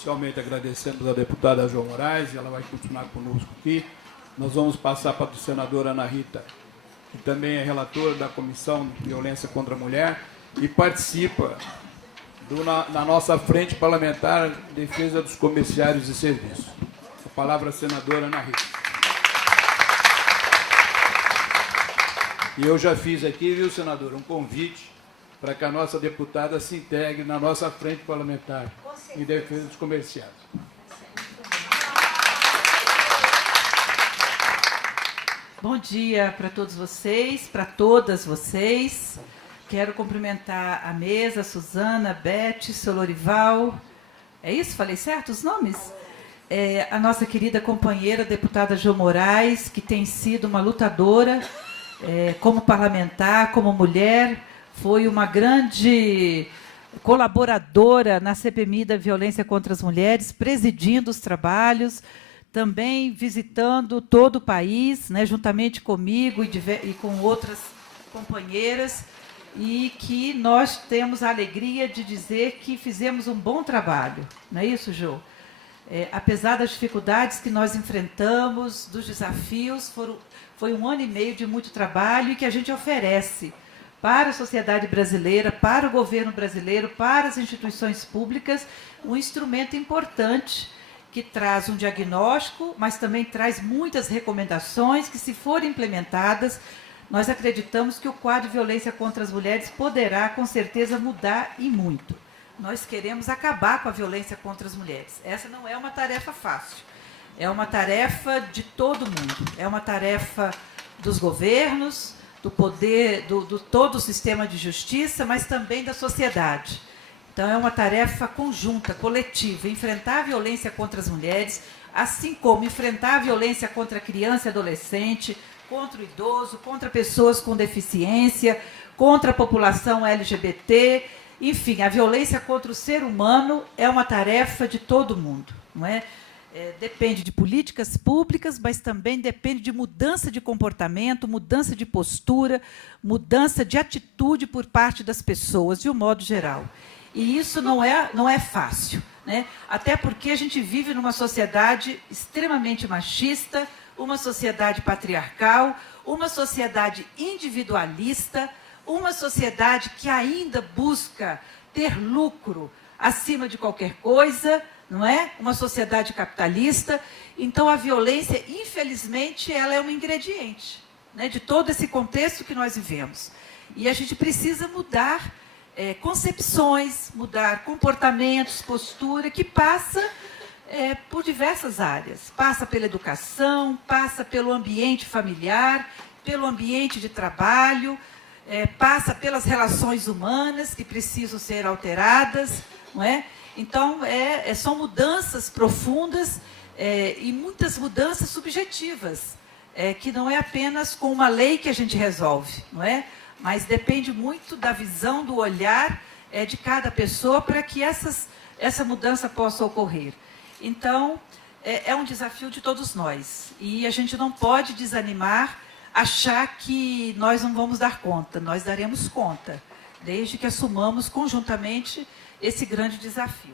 Inicialmente agradecemos a deputada Jo Moraes, ela vai continuar conosco aqui. Nós vamos passar para a senadora Ana Rita, que também é relatora da Comissão de Violência contra a Mulher e participa na nossa frente parlamentar de defesa dos comerciários e serviços. A palavra à senadora Ana Rita. E eu já fiz aqui, viu, senadora, um convite para que a nossa deputada se integre na nossa frente parlamentar em defesa dos comerciários. Bom dia para todos vocês, para todas vocês. Quero cumprimentar a mesa, Suzana, Beth, seu Lorival. É isso? Falei certo os nomes? A nossa querida companheira, deputada Jo Moraes, que tem sido uma lutadora como parlamentar, como mulher, foi uma grande colaboradora na CPMI da violência contra as mulheres, presidindo os trabalhos, também visitando todo o país, né, juntamente comigo e com outras companheiras, e que nós temos a alegria de dizer que fizemos um bom trabalho. Não é isso, Jo? Apesar das dificuldades que nós enfrentamos, dos desafios, foi 1 ano e meio de muito trabalho e que a gente oferece para a sociedade brasileira, para o governo brasileiro, para as instituições públicas, um instrumento importante que traz um diagnóstico, mas também traz muitas recomendações que, se forem implementadas, nós acreditamos que o quadro de violência contra as mulheres poderá, com certeza, mudar e muito. Nós queremos acabar com a violência contra as mulheres. Essa não é uma tarefa fácil. É uma tarefa de todo mundo. É uma tarefa dos governos, do poder, do todo o sistema de justiça, mas também da sociedade. Então, é uma tarefa conjunta, coletiva, enfrentar a violência contra as mulheres, assim como enfrentar a violência contra a criança e adolescente, contra o idoso, contra pessoas com deficiência, contra a população LGBT, enfim, a violência contra o ser humano é uma tarefa de todo mundo, não é? Depende de políticas públicas, mas também depende de mudança de comportamento, mudança de postura, mudança de atitude por parte das pessoas, de um modo geral. E isso não é fácil, né? Até porque a gente vive numa sociedade extremamente machista, uma sociedade patriarcal, uma sociedade individualista, uma sociedade que ainda busca ter lucro acima de qualquer coisa, não é? Uma sociedade capitalista. Então, a violência, infelizmente, ela é um ingrediente, né, de todo esse contexto que nós vivemos. E a gente precisa mudar concepções, mudar comportamentos, postura, que passa por diversas áreas. Passa pela educação, passa pelo ambiente familiar, pelo ambiente de trabalho, passa pelas relações humanas que precisam ser alteradas, não é? Então, são mudanças profundas e muitas mudanças subjetivas, que não é apenas com uma lei que a gente resolve, não é? Mas depende muito da visão, do olhar de cada pessoa para que essa mudança possa ocorrer. Então, é um desafio de todos nós. E a gente não pode desanimar, achar que nós não vamos dar conta. Nós daremos conta, desde que assumamos conjuntamente esse grande desafio.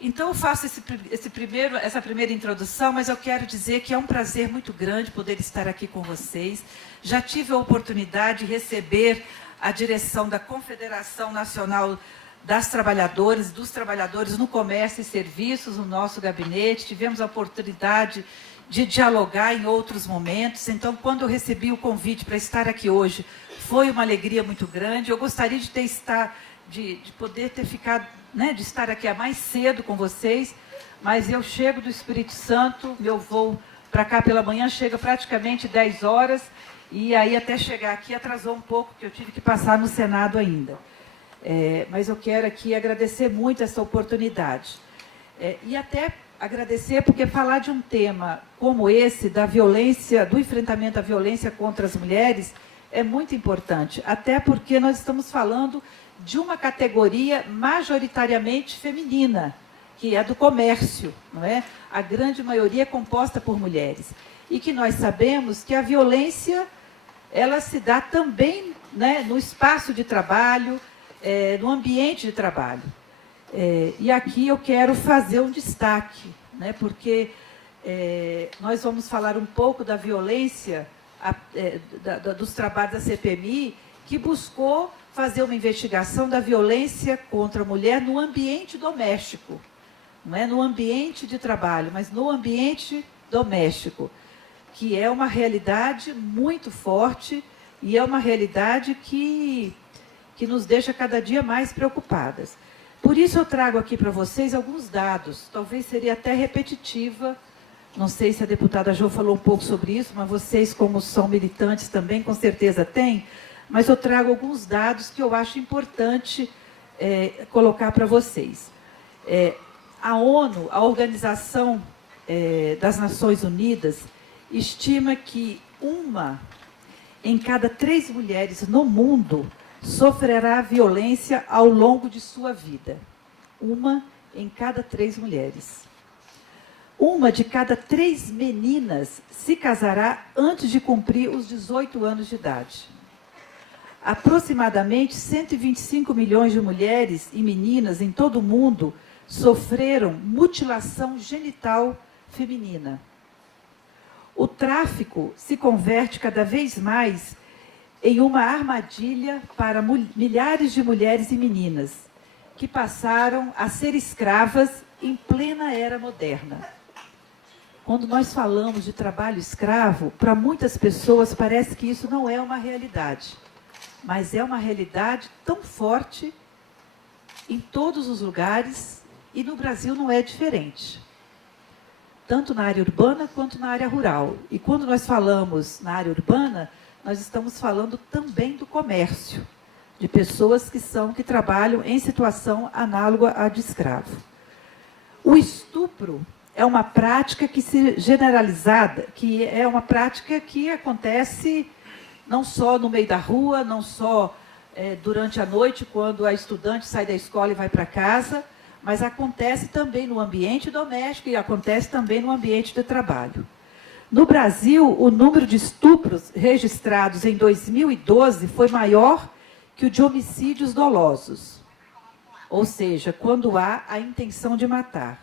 Então, eu faço essa primeira introdução, mas eu quero dizer que é um prazer muito grande poder estar aqui com vocês. Já tive a oportunidade de receber a direção da Confederação Nacional das Trabalhadoras, dos Trabalhadores no Comércio e Serviços, no nosso gabinete. Tivemos a oportunidade de dialogar em outros momentos. Então, quando eu recebi o convite para estar aqui hoje, foi uma alegria muito grande. Eu gostaria de poder ter ficado, né, de estar aqui mais cedo com vocês, mas eu chego do Espírito Santo, meu voo para cá pela manhã chega praticamente 10 horas, e aí até chegar aqui atrasou um pouco, porque eu tive que passar no Senado ainda. Mas eu quero aqui agradecer muito essa oportunidade. E até agradecer porque falar de um tema como esse, da violência, do enfrentamento à violência contra as mulheres, é muito importante, até porque nós estamos falando de uma categoria majoritariamente feminina, que é do comércio, não é? A grande maioria é composta por mulheres. E que nós sabemos que a violência, ela se dá também, né, no espaço de trabalho, no ambiente de trabalho. E aqui eu quero fazer um destaque, né, porque nós vamos falar um pouco da violência, dos trabalhos da CPMI, que buscou fazer uma investigação da violência contra a mulher no ambiente doméstico. Não é no ambiente de trabalho, mas no ambiente doméstico, que é uma realidade muito forte e é uma realidade que nos deixa cada dia mais preocupadas. Por isso eu trago aqui para vocês alguns dados, talvez seria até repetitiva, não sei se a deputada Jo falou um pouco sobre isso, mas vocês, como são militantes também, com certeza têm, mas eu trago alguns dados que eu acho importante colocar para vocês. A ONU, a Organização das Nações Unidas, estima que 1 em cada 3 mulheres no mundo sofrerá violência ao longo de sua vida. 1 em cada 3 mulheres. 1 de cada 3 meninas se casará antes de cumprir os 18 anos de idade. Aproximadamente 125 milhões de mulheres e meninas em todo o mundo sofreram mutilação genital feminina. O tráfico se converte cada vez mais em uma armadilha para milhares de mulheres e meninas que passaram a ser escravas em plena era moderna. Quando nós falamos de trabalho escravo, para muitas pessoas parece que isso não é uma realidade, mas é uma realidade tão forte em todos os lugares e no Brasil não é diferente. Tanto na área urbana quanto na área rural. E quando nós falamos na área urbana, nós estamos falando também do comércio, de pessoas que trabalham em situação análoga à de escravo. O estupro é uma prática generalizada, que é uma prática que acontece não só no meio da rua, não só durante a noite, quando a estudante sai da escola e vai para casa, mas acontece também no ambiente doméstico e acontece também no ambiente de trabalho. No Brasil, o número de estupros registrados em 2012 foi maior que o de homicídios dolosos, ou seja, quando há a intenção de matar.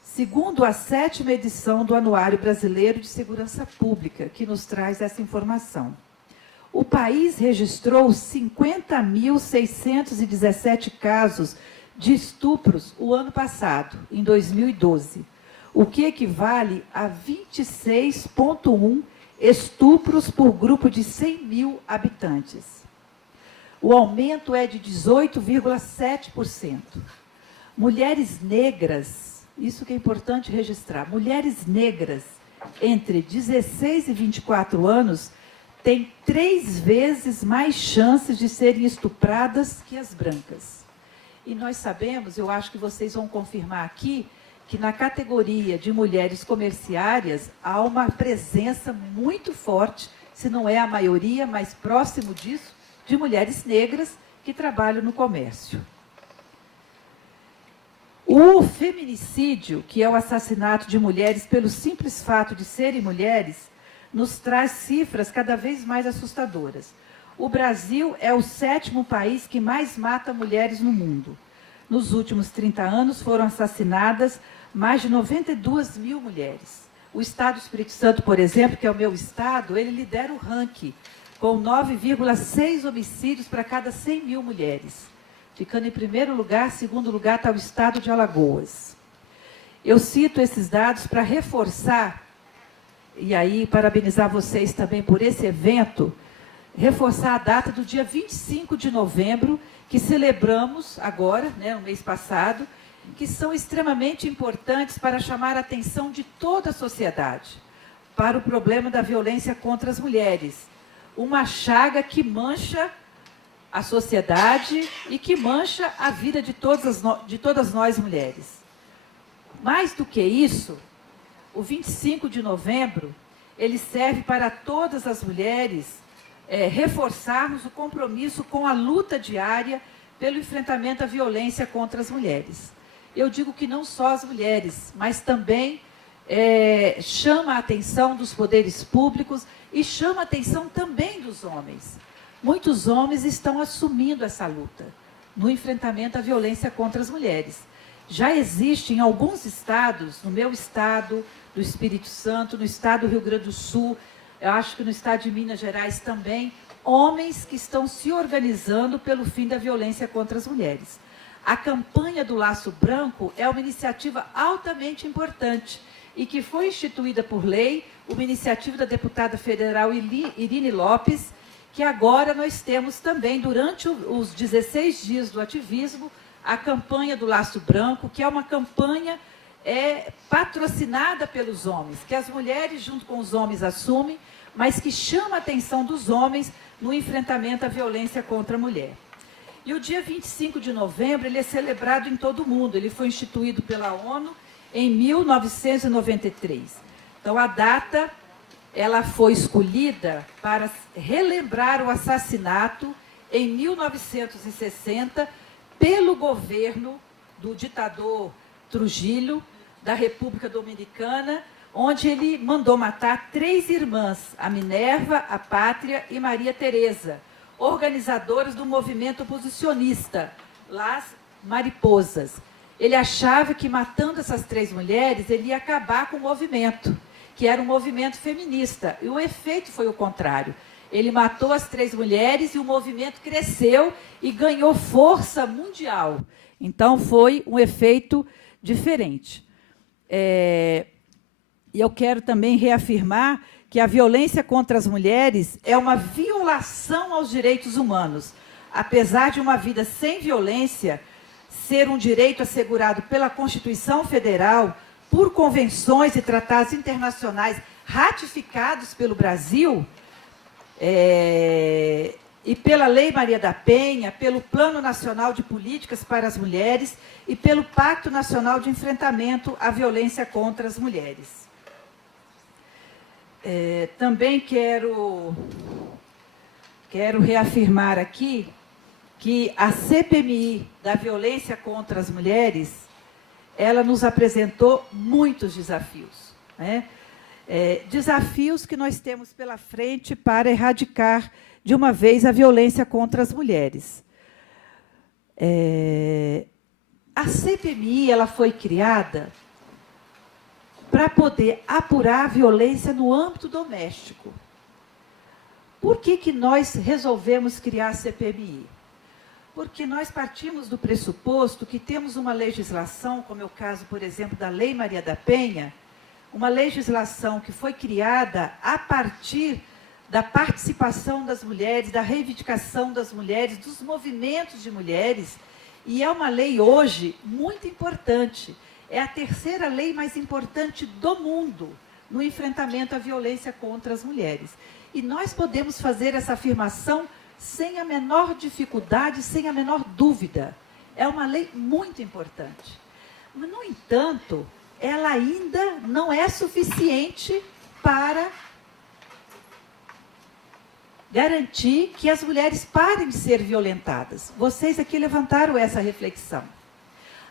Segundo a 7ª edição do Anuário Brasileiro de Segurança Pública, que nos traz essa informação, o país registrou 50.617 casos de estupros o ano passado, em 2012, o que equivale a 26,1 estupros por grupo de 100 mil habitantes. O aumento é de 18,7%. Mulheres negras, isso que é importante registrar, mulheres negras entre 16 e 24 anos têm 3 vezes mais chances de serem estupradas que as brancas. E nós sabemos, eu acho que vocês vão confirmar aqui, que na categoria de mulheres comerciárias há uma presença muito forte, se não é a maioria, mas próximo disso, de mulheres negras que trabalham no comércio. O feminicídio, que é o assassinato de mulheres pelo simples fato de serem mulheres, nos traz cifras cada vez mais assustadoras. O Brasil é o 7º país que mais mata mulheres no mundo. Nos últimos 30 anos foram assassinadas mais de 92 mil mulheres. O estado do Espírito Santo, por exemplo, que é o meu estado, ele lidera o ranking, com 9,6 homicídios para cada 100 mil mulheres. Ficando em primeiro lugar, segundo lugar está o estado de Alagoas. Eu cito esses dados para reforçar, e aí parabenizar vocês também por esse evento, reforçar a data do dia 25 de novembro, que celebramos agora, no mês passado, que são extremamente importantes para chamar a atenção de toda a sociedade para o problema da violência contra as mulheres. Uma chaga que mancha a sociedade e que mancha a vida de todas nós mulheres. Mais do que isso, o 25 de novembro, ele serve para todas as mulheres reforçarmos o compromisso com a luta diária pelo enfrentamento à violência contra as mulheres. Eu digo que não só as mulheres, mas também chama a atenção dos poderes públicos e chama a atenção também dos homens. Muitos homens estão assumindo essa luta. no enfrentamento à violência contra as mulheres. Já existe em alguns estados, no meu estado, do Espírito Santo, no estado do Rio Grande do Sul, eu acho que no estado de Minas Gerais também, homens que estão se organizando pelo fim da violência contra as mulheres. A campanha do Laço Branco é uma iniciativa altamente importante e que foi instituída por lei, uma iniciativa da deputada federal Irine Lopes, que agora nós temos também, durante os 16 dias do ativismo, a campanha do Laço Branco, que é uma campanha patrocinada pelos homens, que as mulheres, junto com os homens, assumem, mas que chama a atenção dos homens no enfrentamento à violência contra a mulher. E o dia 25 de novembro, ele é celebrado em todo o mundo. Ele foi instituído pela ONU em 1993. Então, a data, ela foi escolhida para relembrar o assassinato, em 1960, pelo governo do ditador Trujillo, da República Dominicana, onde ele mandou matar 3 irmãs, a Minerva, a Pátria e Maria Teresa, organizadoras do movimento oposicionista, Las Mariposas. Ele achava que matando essas 3 mulheres, ele ia acabar com o movimento, que era um movimento feminista. E o efeito foi o contrário. Ele matou as 3 mulheres e o movimento cresceu e ganhou força mundial. Então, foi um efeito diferente. E eu quero também reafirmar que a violência contra as mulheres é uma violação aos direitos humanos. Apesar de uma vida sem violência ser um direito assegurado pela Constituição Federal, por convenções e tratados internacionais ratificados pelo Brasil, e pela Lei Maria da Penha, pelo Plano Nacional de Políticas para as Mulheres e pelo Pacto Nacional de Enfrentamento à Violência contra as Mulheres. Também quero reafirmar aqui que a CPMI da violência contra as mulheres, ela nos apresentou muitos desafios, né? Desafios que nós temos pela frente para erradicar de uma vez a violência contra as mulheres. A CPMI, ela foi criada para poder apurar a violência no âmbito doméstico. Por que nós resolvemos criar a CPMI? Porque nós partimos do pressuposto que temos uma legislação, como é o caso, por exemplo, da Lei Maria da Penha, uma legislação que foi criada a partir da participação das mulheres, da reivindicação das mulheres, dos movimentos de mulheres, e é uma lei hoje muito importante. É a 3ª lei mais importante do mundo no enfrentamento à violência contra as mulheres. E nós podemos fazer essa afirmação sem a menor dificuldade, sem a menor dúvida. É uma lei muito importante. Mas, no entanto, ela ainda não é suficiente para garantir que as mulheres parem de ser violentadas. Vocês aqui levantaram essa reflexão.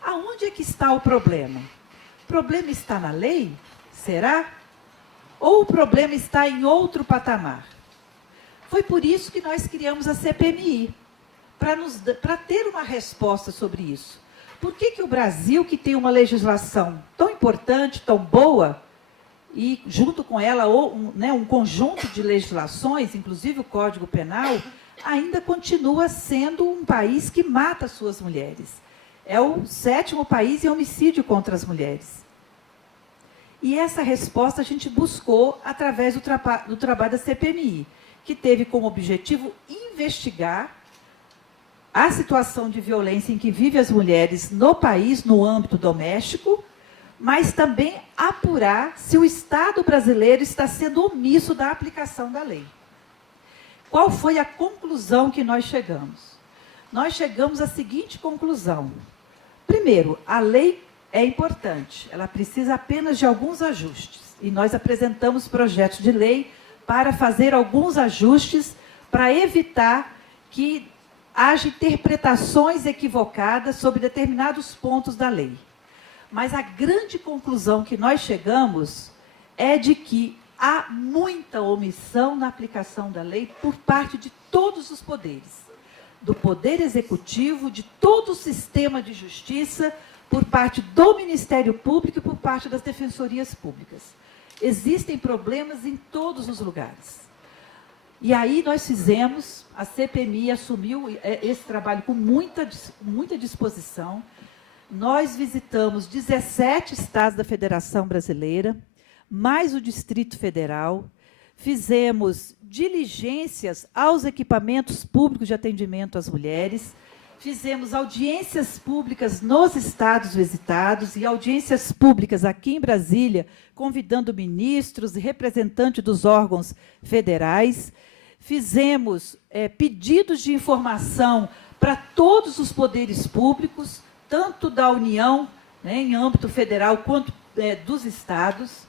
Aonde é que está o problema? O problema está na lei? Será? Ou o problema está em outro patamar? Foi por isso que nós criamos a CPMI, para ter uma resposta sobre isso. Por que o Brasil, que tem uma legislação tão importante, tão boa, e junto com ela um conjunto de legislações, inclusive o Código Penal, ainda continua sendo um país que mata suas mulheres? É o 7º país em homicídio contra as mulheres. E essa resposta a gente buscou através do trabalho da CPMI, que teve como objetivo investigar a situação de violência em que vivem as mulheres no país, no âmbito doméstico, mas também apurar se o Estado brasileiro está sendo omisso da aplicação da lei. Qual foi a conclusão que nós chegamos? Nós chegamos à seguinte conclusão. Primeiro, a lei é importante, ela precisa apenas de alguns ajustes. E nós apresentamos projetos de lei para fazer alguns ajustes para evitar que haja interpretações equivocadas sobre determinados pontos da lei. Mas a grande conclusão que nós chegamos é de que há muita omissão na aplicação da lei por parte de todos os poderes. do Poder Executivo, de todo o sistema de justiça, por parte do Ministério Público e por parte das defensorias públicas. Existem problemas em todos os lugares. E aí nós fizemos, a CPMI assumiu esse trabalho com muita disposição. Nós visitamos 17 estados da Federação Brasileira, mais o Distrito Federal, fizemos diligências aos equipamentos públicos de atendimento às mulheres, fizemos audiências públicas nos estados visitados e audiências públicas aqui em Brasília, convidando ministros e representantes dos órgãos federais, fizemos pedidos de informação para todos os poderes públicos, tanto da União, né, em âmbito federal, quanto dos estados.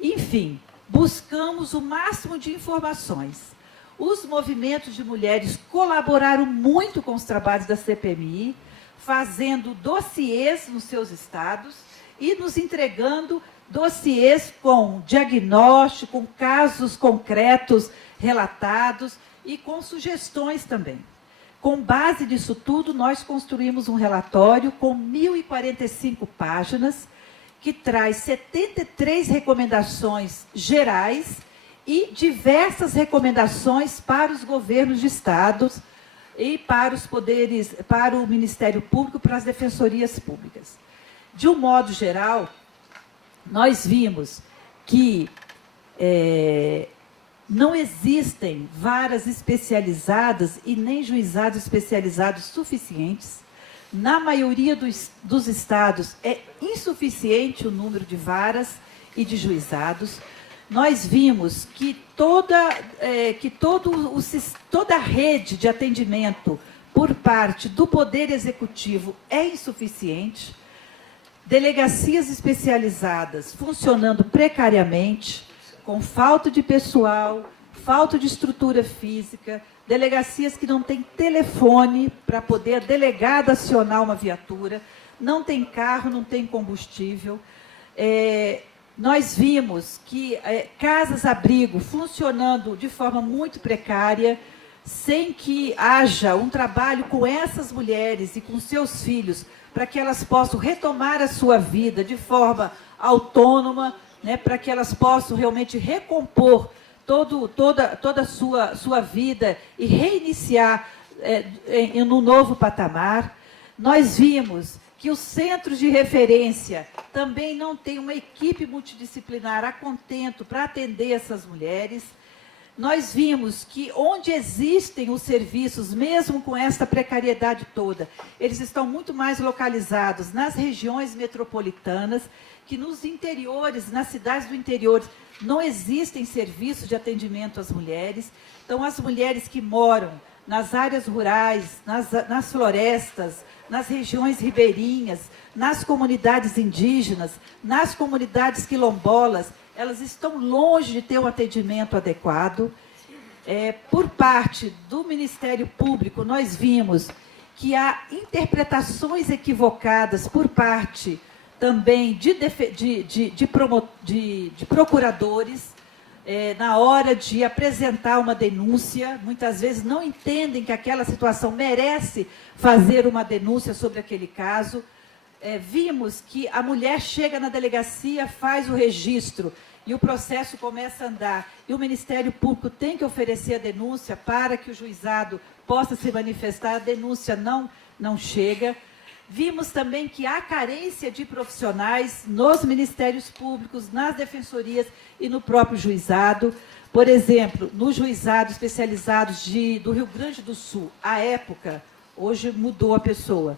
Enfim, buscamos o máximo de informações. Os movimentos de mulheres colaboraram muito com os trabalhos da CPMI, fazendo dossiês nos seus estados e nos entregando dossiês com diagnóstico, com casos concretos relatados e com sugestões também. Com base nisso tudo, nós construímos um relatório com 1.045 páginas, que traz 73 recomendações gerais e diversas recomendações para os governos de estados e para os poderes, para o Ministério Público, para as defensorias públicas. De um modo geral, nós vimos que não existem varas especializadas e nem juizados especializados suficientes. Na maioria dos estados é insuficiente o número de varas e de juizados. Nós vimos que toda a rede de atendimento por parte do Poder Executivo é insuficiente. Delegacias especializadas funcionando precariamente, com falta de pessoal, falta de estrutura física, delegacias que não têm telefone para poder a delegada acionar uma viatura, não tem carro, não tem combustível. Nós vimos que casas-abrigo funcionando de forma muito precária, sem que haja um trabalho com essas mulheres e com seus filhos, para que elas possam retomar a sua vida de forma autônoma, né, para que elas possam realmente recompor toda a sua vida e reiniciar em um novo patamar. Nós vimos que os centros de referência também não têm uma equipe multidisciplinar a contento para atender essas mulheres. Nós vimos que onde existem os serviços, mesmo com esta precariedade toda, eles estão muito mais localizados nas regiões metropolitanas, que nos interiores, nas cidades do interior, não existem serviços de atendimento às mulheres. Então, as mulheres que moram nas áreas rurais, nas florestas, nas regiões ribeirinhas, nas comunidades indígenas, nas comunidades quilombolas, elas estão longe de ter um atendimento adequado. Por parte do Ministério Público, nós vimos que há interpretações equivocadas por parte também de procuradores, na hora de apresentar uma denúncia, muitas vezes não entendem que aquela situação merece fazer uma denúncia sobre aquele caso. Vimos que a mulher chega na delegacia, faz o registro e o processo começa a andar. E o Ministério Público tem que oferecer a denúncia para que o juizado possa se manifestar, a denúncia não chega. Vimos também que há carência de profissionais nos ministérios públicos, nas defensorias e no próprio juizado. Por exemplo, no juizado especializado do Rio Grande do Sul, à época, hoje mudou a pessoa,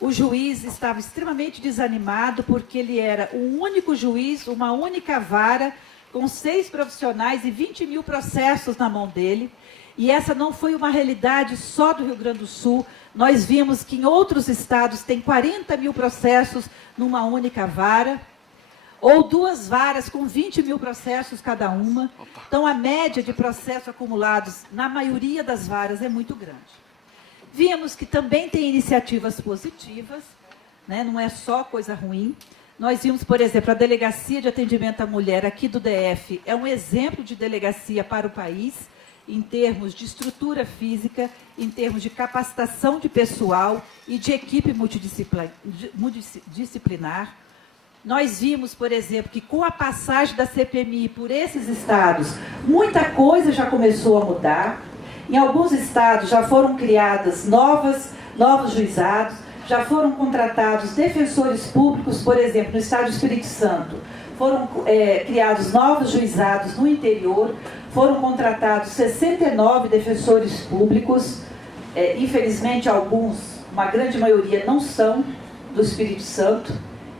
o juiz estava extremamente desanimado porque ele era um único juiz, uma única vara, com 6 profissionais e 20 mil processos na mão dele. E essa não foi uma realidade só do Rio Grande do Sul. Nós vimos que em outros estados tem 40 mil processos numa única vara, ou 2 varas com 20 mil processos cada uma. Então, a média de processos acumulados na maioria das varas é muito grande. Vimos que também tem iniciativas positivas, né? Não é só coisa ruim. Nós vimos, por exemplo, a Delegacia de Atendimento à Mulher aqui do DF, é um exemplo de delegacia para o país. em termos de estrutura física, em termos de capacitação de pessoal e de equipe multidisciplinar. Nós vimos, por exemplo, que com a passagem da CPMI por esses estados, muita coisa já começou a mudar. Em alguns estados já foram criadas novos juizados, já foram contratados defensores públicos, por exemplo, no estado do Espírito Santo. Foram criados novos juizados no interior, foram contratados 69 defensores públicos. Infelizmente, alguns, uma grande maioria, não são do Espírito Santo.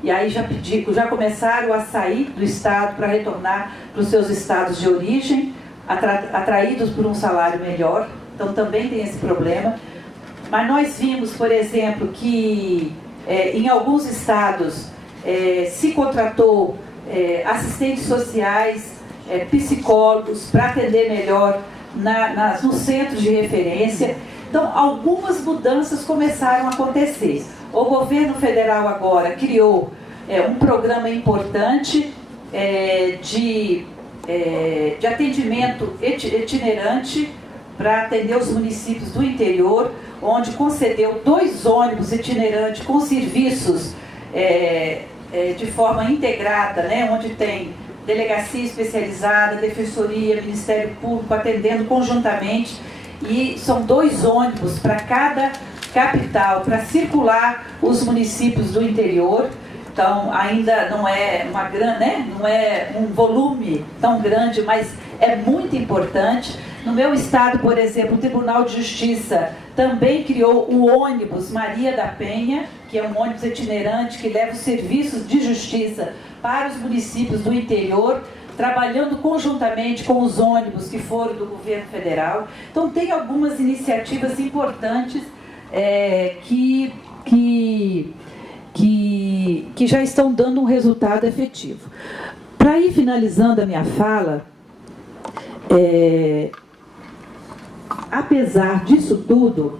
E aí já começaram a sair do estado para retornar para os seus estados de origem, atraídos por um salário melhor. Então também tem esse problema. Mas nós vimos, por exemplo, que em alguns estados se contratou assistentes sociais, psicólogos para atender melhor nos centros de referência. Então algumas mudanças começaram a acontecer. O governo federal agora criou um programa importante de atendimento itinerante para atender os municípios do interior, onde concedeu 2 ônibus itinerantes com serviços de forma integrada, né, onde tem delegacia especializada, defensoria, Ministério Público atendendo conjuntamente, e são 2 ônibus para cada capital para circular os municípios do interior. Então ainda não é uma grande, né? Não é um volume tão grande, mas é muito importante. No meu estado, por exemplo, o Tribunal de Justiça também criou o ônibus Maria da Penha, que é um ônibus itinerante que leva os serviços de justiça para os municípios do interior, trabalhando conjuntamente com os ônibus que foram do governo federal. Então tem algumas iniciativas importantes que já estão dando um resultado efetivo. Para ir finalizando a minha fala, apesar disso tudo,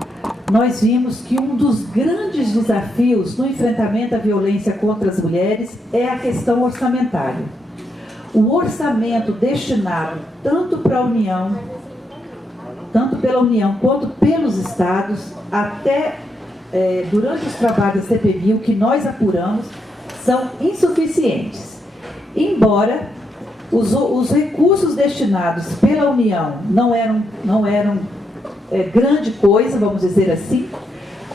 nós vimos que um dos grandes desafios no enfrentamento à violência contra as mulheres é a questão orçamentária. O orçamento destinado tanto para a União, tanto pela União quanto pelos estados, até durante os trabalhos da CPMI, o que nós apuramos, são insuficientes. Embora os recursos destinados pela União não eram grande coisa, vamos dizer assim,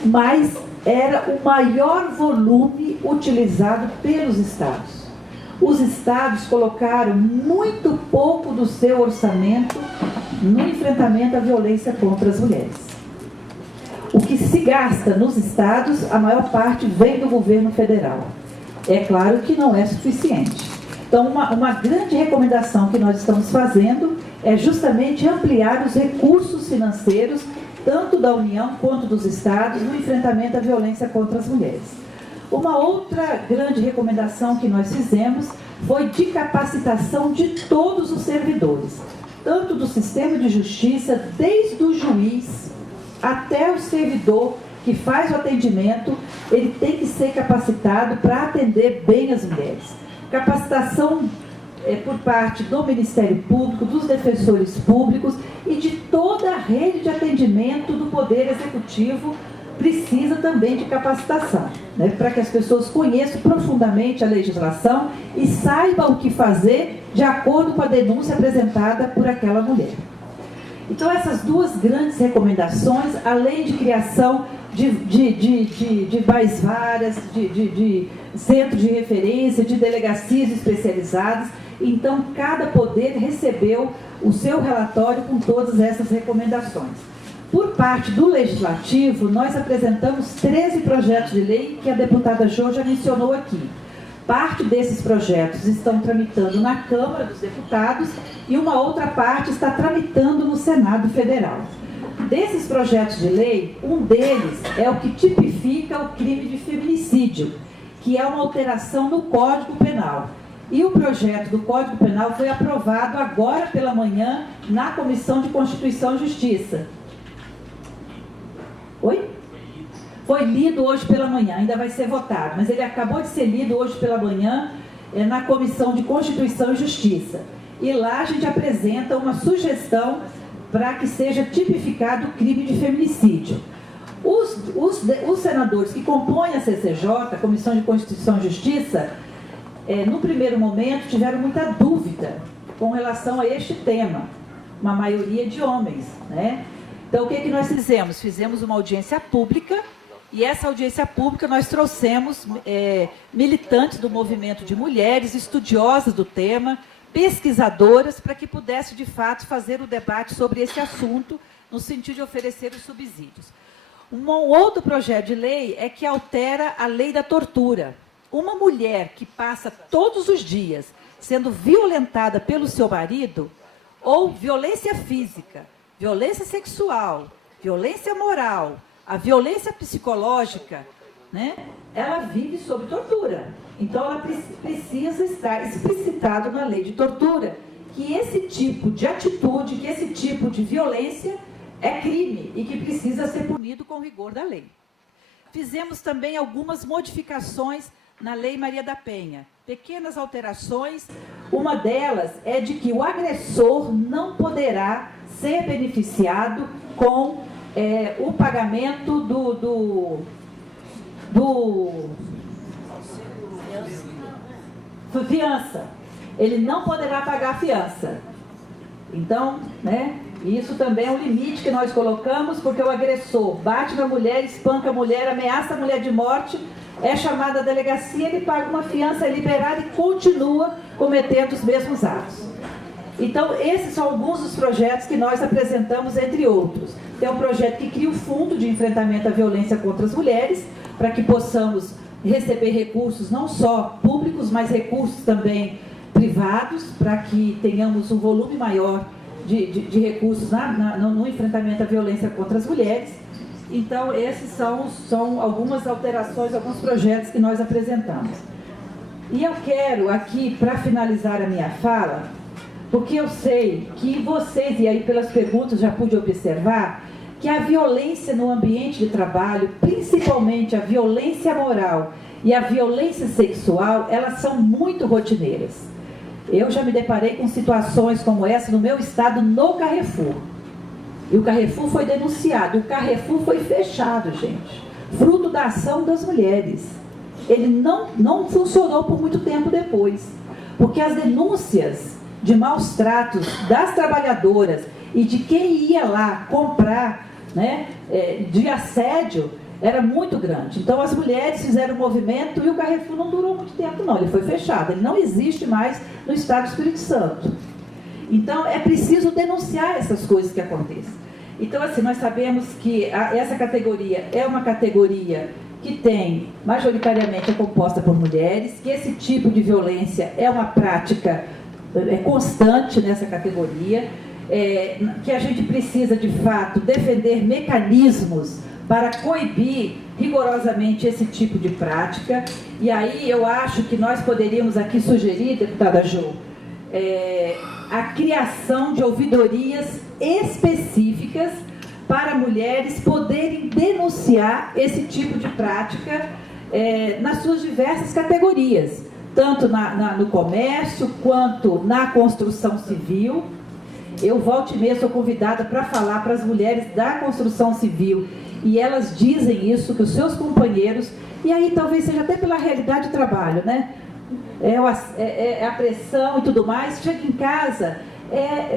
mas era o maior volume utilizado pelos estados. Os estados colocaram muito pouco do seu orçamento no enfrentamento à violência contra as mulheres. O que se gasta nos estados, a maior parte vem do governo federal. É claro que não é suficiente. Então, uma grande recomendação que nós estamos fazendo é justamente ampliar os recursos financeiros, tanto da União quanto dos estados, no enfrentamento à violência contra as mulheres. Uma outra grande recomendação que nós fizemos foi de capacitação de todos os servidores, tanto do sistema de justiça, desde o juiz até o servidor que faz o atendimento, ele tem que ser capacitado para atender bem as mulheres. Capacitação por parte do Ministério Público, dos defensores públicos e de toda a rede de atendimento do Poder Executivo precisa também de capacitação, né, para que as pessoas conheçam profundamente a legislação e saibam o que fazer de acordo com a denúncia apresentada por aquela mulher. Então, essas 2 grandes recomendações, além de criação de mais varas, de centros de referência, de delegacias especializadas, então cada poder recebeu o seu relatório com todas essas recomendações. Por parte do Legislativo, nós apresentamos 13 projetos de lei que a deputada Jo já mencionou aqui. Parte desses projetos estão tramitando na Câmara dos Deputados e uma outra parte está tramitando no Senado Federal. Desses projetos de lei, um deles é o que tipifica o crime de feminicídio, que é uma alteração no Código Penal. E o projeto do Código Penal foi aprovado agora pela manhã na Comissão de Constituição e Justiça. Oi? Foi lido hoje pela manhã, ainda vai ser votado, mas ele acabou de ser lido hoje pela manhã na Comissão de Constituição e Justiça. E lá a gente apresenta uma sugestão para que seja tipificado o crime de feminicídio. Os senadores que compõem a CCJ, Comissão de Constituição e Justiça, no primeiro momento tiveram muita dúvida com relação a este tema, uma maioria de homens, né? Então, o que nós fizemos? Fizemos uma audiência pública, e essa audiência pública nós trouxemos militantes do movimento de mulheres, estudiosas do tema, pesquisadoras, para que pudesse, de fato, fazer o debate sobre esse assunto, no sentido de oferecer os subsídios. Um outro projeto de lei é que altera a lei da tortura. Uma mulher que passa todos os dias sendo violentada pelo seu marido, ou violência física, violência sexual, violência moral, a violência psicológica, né, ela vive sob tortura. Então, ela precisa estar explicitado na lei de tortura que esse tipo de atitude, que esse tipo de violência é crime e que precisa ser punido com rigor da lei. Fizemos também algumas modificações na Lei Maria da Penha, pequenas alterações. Uma delas é de que o agressor não poderá ser beneficiado com o pagamento do fiança. Ele não poderá pagar fiança. Então, né, isso também é um limite que nós colocamos, porque o agressor bate na mulher, espanca a mulher, ameaça a mulher de morte, é chamado à delegacia, ele paga uma fiança, é liberado e continua cometendo os mesmos atos. Então, esses são alguns dos projetos que nós apresentamos, entre outros. Tem um projeto que cria o Fundo de Enfrentamento à Violência contra as Mulheres, para que possamos receber recursos não só públicos, mas recursos também privados, para que tenhamos um volume maior de recursos no enfrentamento à violência contra as mulheres. Então, esses são algumas alterações, alguns projetos que nós apresentamos. E eu quero aqui, para finalizar a minha fala, porque eu sei que vocês, e aí pelas perguntas já pude observar, que a violência no ambiente de trabalho, principalmente a violência moral e a violência sexual, elas são muito rotineiras. Eu já me deparei com situações como essa no meu estado, no Carrefour. E o Carrefour foi denunciado, o Carrefour foi fechado, gente, fruto da ação das mulheres. Ele não funcionou por muito tempo depois, porque as denúncias de maus tratos das trabalhadoras e de quem ia lá comprar, né, de assédio, era muito grande. Então as mulheres fizeram o movimento e o Carrefour não durou muito tempo não, ele foi fechado, ele não existe mais no estado do Espírito Santo. Então é preciso denunciar essas coisas que acontecem. Então assim, nós sabemos que essa categoria é uma categoria que majoritariamente é composta por mulheres, que esse tipo de violência é uma prática constante nessa categoria, que a gente precisa de fato defender mecanismos para coibir rigorosamente esse tipo de prática. E aí eu acho que nós poderíamos aqui sugerir, deputada Ju, a criação de ouvidorias específicas para mulheres poderem denunciar esse tipo de prática nas suas diversas categorias, tanto no comércio quanto na construção civil. Eu volto e meia sou convidada para falar para as mulheres da construção civil, e elas dizem isso, que os seus companheiros, e aí talvez seja até pela realidade de trabalho, né? A pressão e tudo mais, chega em casa,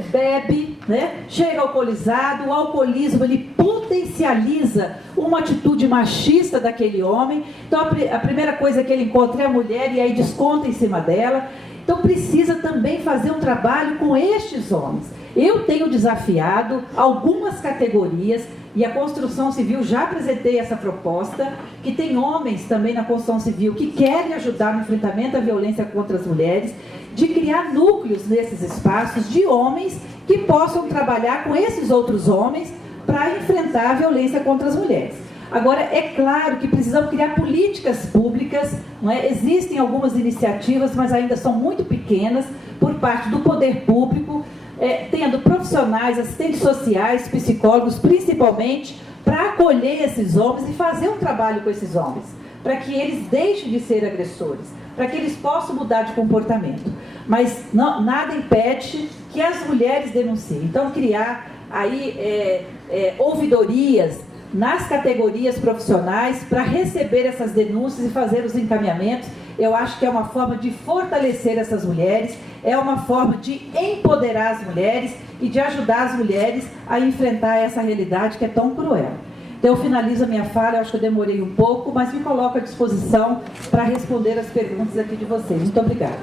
bebe, né? Chega alcoolizado, o alcoolismo ele potencializa uma atitude machista daquele homem. Então a primeira coisa que ele encontra é a mulher e aí desconta em cima dela. Então precisa também fazer um trabalho com estes homens. Eu tenho desafiado algumas categorias, e a construção civil, já apresentei essa proposta, que tem homens também na construção civil que querem ajudar no enfrentamento à violência contra as mulheres, de criar núcleos nesses espaços de homens que possam trabalhar com esses outros homens para enfrentar a violência contra as mulheres. Agora, é claro que precisamos criar políticas públicas, não é? Existem algumas iniciativas, mas ainda são muito pequenas, por parte do poder público, tendo profissionais, assistentes sociais, psicólogos, principalmente, para acolher esses homens e fazer um trabalho com esses homens, para que eles deixem de ser agressores, para que eles possam mudar de comportamento. Mas nada impede que as mulheres denunciem. Então, criar aí ouvidorias nas categorias profissionais para receber essas denúncias e fazer os encaminhamentos. Eu acho que é uma forma de fortalecer essas mulheres, é uma forma de empoderar as mulheres e de ajudar as mulheres a enfrentar essa realidade que é tão cruel. Então, eu finalizo a minha fala, eu acho que eu demorei um pouco, mas me coloco à disposição para responder as perguntas aqui de vocês. Muito obrigada.